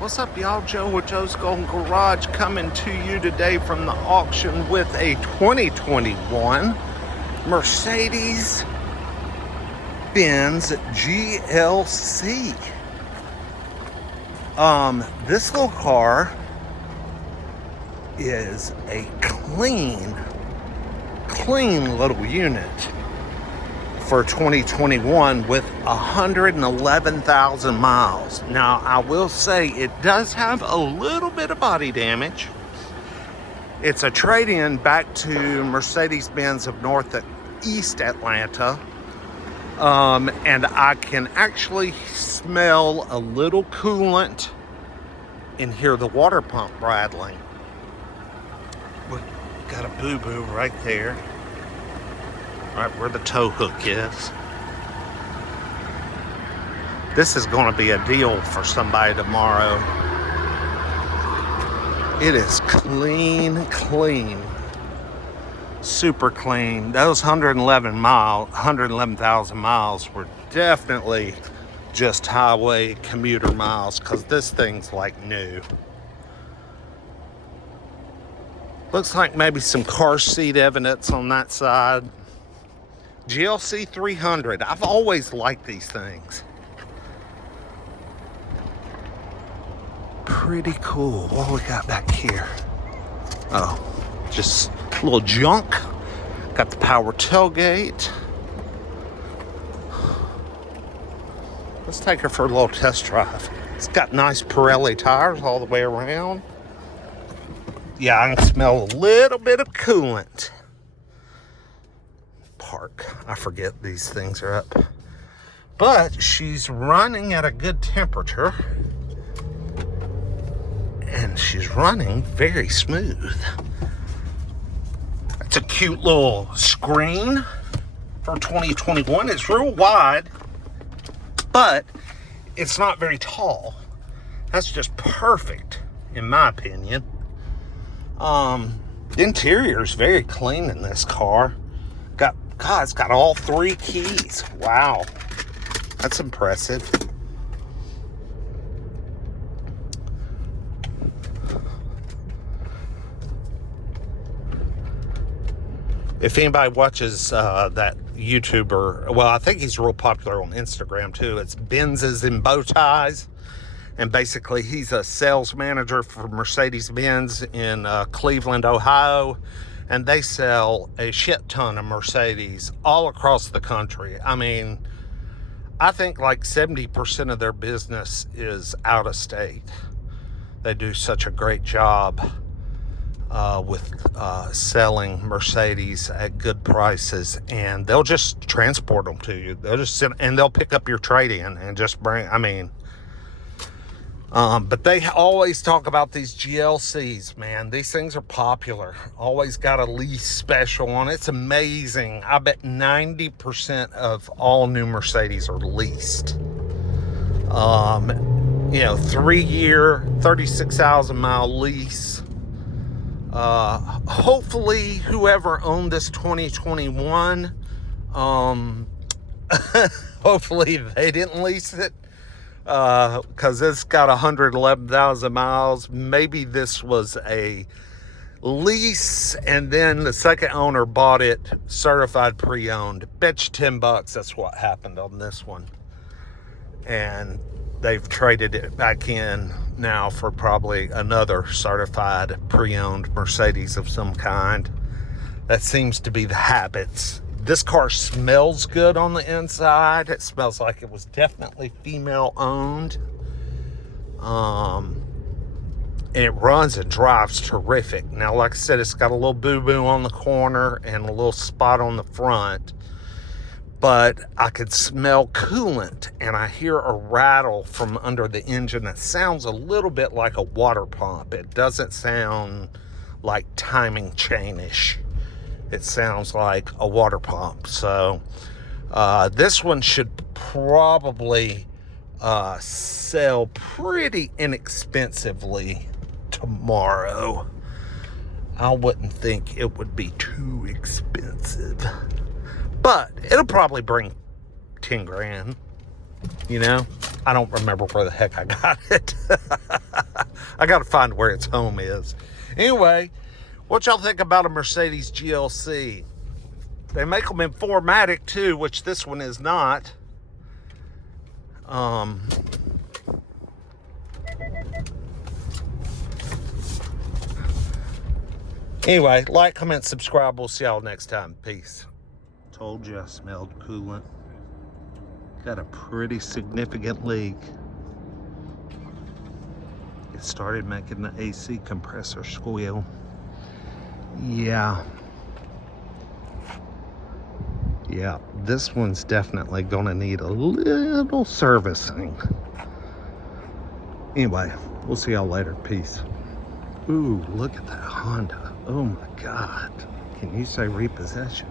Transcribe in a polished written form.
What's up, y'all? Joe with Joe's Golden Garage coming to you today from the auction with a 2021 Mercedes-Benz GLC. This little car is a clean little unit for 2021 with 111,000 miles. Now, I will say it does have a little bit of body damage. It's a trade-in back to Mercedes-Benz of East Atlanta. And I can actually smell a little coolant and hear the water pump rattling. We got a boo-boo right there. Right where the tow hook is. This is going to be a deal for somebody tomorrow. It is clean. Super clean. Those 111,000 miles were definitely just highway commuter miles, because this thing's like new. Looks like maybe some car seat evidence on that side. GLC 300. I've always liked these things. Pretty cool. What do we got back here? Oh, just a little junk. Got the power tailgate. Let's take her for a little test drive. It's got nice Pirelli tires all the way around. Yeah, I can smell a little bit of coolant. Park. I forget these things are up. But she's running at a good temperature. And she's running very smooth. It's a cute little screen for 2021. It's real wide, but it's not very tall. That's just perfect, in my opinion. The interior is very clean in this car. God, it's got all 3 keys. Wow. That's impressive. If anybody watches that YouTuber, well, I think he's real popular on Instagram too. It's Benzes in Bow Ties. And basically, he's a sales manager for Mercedes-Benz in Cleveland, Ohio. And they sell a shit ton of Mercedes all across the country. I mean, I think like 70% of their business is out of state. They do such a great job with selling Mercedes at good prices. And they'll just transport them to you. They'll just sit and they'll pick up your trade-in and just bring, I mean... but they always talk about these GLCs, man. These things are popular. Always got a lease special on it. It's amazing. I bet 90% of all new Mercedes are leased. 3-year, 36,000 mile lease. Hopefully whoever owned this 2021, hopefully they didn't lease it. Because it's got 111,000 miles. Maybe this was a lease, and then the second owner bought it certified pre-owned. Bet you $10 that's what happened on this one. And they've traded it back in now for probably another certified pre-owned Mercedes of some kind. That seems to be the habits. This car smells good on the inside. It smells like it was definitely female owned. And it runs and drives terrific. Now, like I said, it's got a little boo-boo on the corner and a little spot on the front. But I could smell coolant, and I hear a rattle from under the engine that sounds a little bit like a water pump. It doesn't sound like timing chain-ish. It sounds like a water pump. So this one should probably sell pretty inexpensively tomorrow. I wouldn't think it would be too expensive, but it'll probably bring 10 grand. You know, I don't remember where the heck I got it. I got to find where its home is. Anyway, what y'all think about a Mercedes GLC? They make them in 4MATIC too, which this one is not. Anyway, like, comment, subscribe. We'll see y'all next time. Peace. Told you I smelled coolant. Got a pretty significant leak. It started making the AC compressor squeal. Yeah, this one's definitely gonna need a little servicing. Anyway, we'll see y'all later. Peace. Ooh, look at that Honda. Oh my God. Can you say repossession?